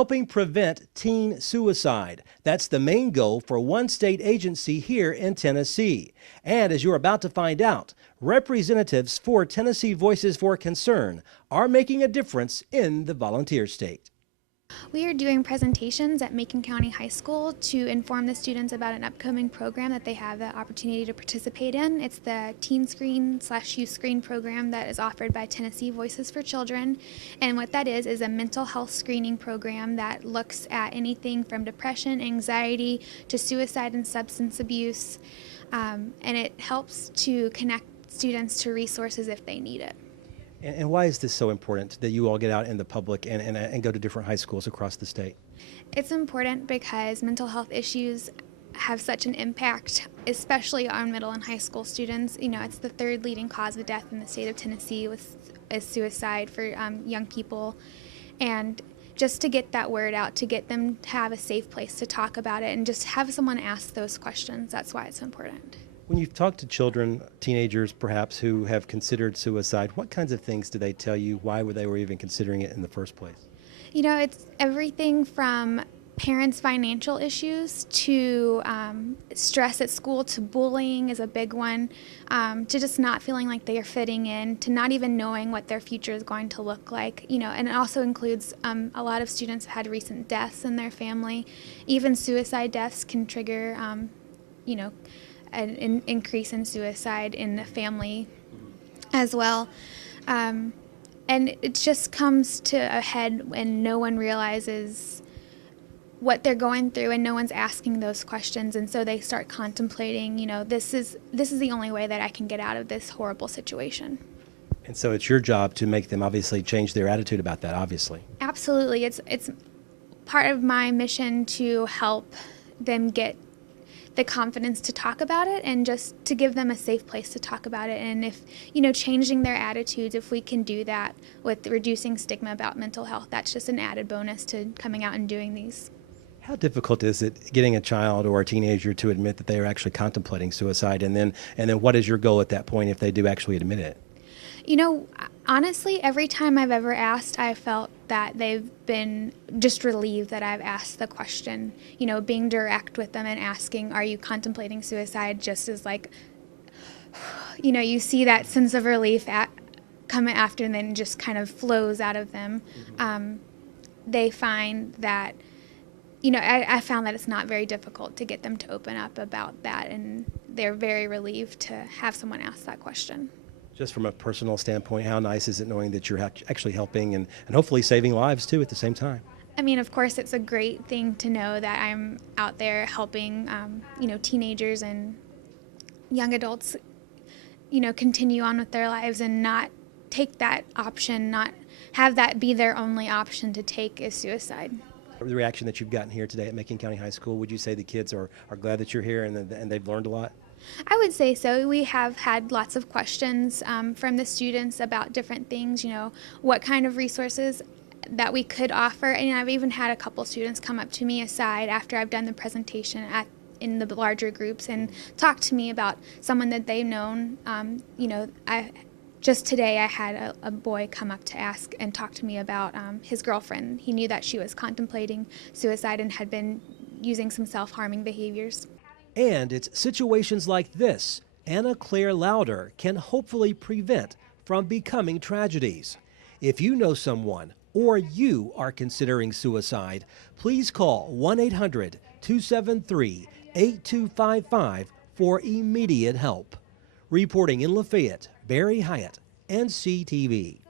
helping prevent teen suicide. That's the main goal for one state agency here in Tennessee. And as you're about to find out, representatives for Tennessee Voices for Concern are making a difference in the volunteer state. We are doing presentations at Macon County High School to inform the students about an upcoming program that they have the opportunity to participate in. It's the Teen Screen/Youth Screen program that is offered by Tennessee Voices for Children. And what that is a mental health screening program that looks at anything from depression, anxiety, to suicide and substance abuse. And it helps to connect students to resources if they need it. And why is this so important that you all get out in the public and go to different high schools across the state? It's important because mental health issues have such an impact, especially on middle and high school students. You know, it's the third leading cause of death in the state of Tennessee is suicide for young people. And just to get that word out, to get them to have a safe place to talk about it and just have someone ask those questions, that's why it's important. When you've talked to children, teenagers perhaps, who have considered suicide, what kinds of things do they tell you? Why they were even considering it in the first place? You know, it's everything from parents' financial issues to stress at school to bullying is a big one, to just not feeling like they are fitting in, to not even knowing what their future is going to look like. You know, and it also includes a lot of students have had recent deaths in their family. Even suicide deaths can trigger, you know, an increase in suicide in the family as well. And it just comes to a head when no one realizes what they're going through and no one's asking those questions, and so they start contemplating, you know, this is the only way that I can get out of this horrible situation. And so it's your job to make them obviously change their attitude about that, obviously. Absolutely. It's part of my mission to help them get the confidence to talk about it and just to give them a safe place to talk about it. And if, you know, changing their attitudes, if we can do that with reducing stigma about mental health, that's just an added bonus to coming out and doing these. How difficult is it getting a child or a teenager to admit that they are actually contemplating suicide? And then what is your goal at that point if they do actually admit it? You know, honestly, every time I've ever asked, I felt that they've been just relieved that I've asked the question. You know, being direct with them and asking, are you contemplating suicide, just as like, you know, you see that sense of relief coming after and then just kind of flows out of them. Mm-hmm. They find that, you know, I found that it's not very difficult to get them to open up about that, and they're very relieved to have someone ask that question. Just from a personal standpoint, how nice is it knowing that you're actually helping and hopefully saving lives too at the same time? I mean, of course, it's a great thing to know that I'm out there helping, you know, teenagers and young adults, you know, continue on with their lives and not take that option, not have that be their only option to take is suicide. The reaction that you've gotten here today at Macon County High School, would you say the kids are glad that you're here and they've learned a lot? I would say so. We have had lots of questions from the students about different things, you know, what kind of resources that we could offer. And I've even had a couple students come up to me aside after I've done the presentation in the larger groups and talk to me about someone that they've known. You know, just today I had a boy come up to ask and talk to me about his girlfriend. He knew that she was contemplating suicide and had been using some self-harming behaviors. And it's situations like this Anna Claire Lauder can hopefully prevent from becoming tragedies. If you know someone or you are considering suicide, please call 1-800-273-8255 for immediate help. Reporting in Lafayette, Barry Hyatt, NCTV.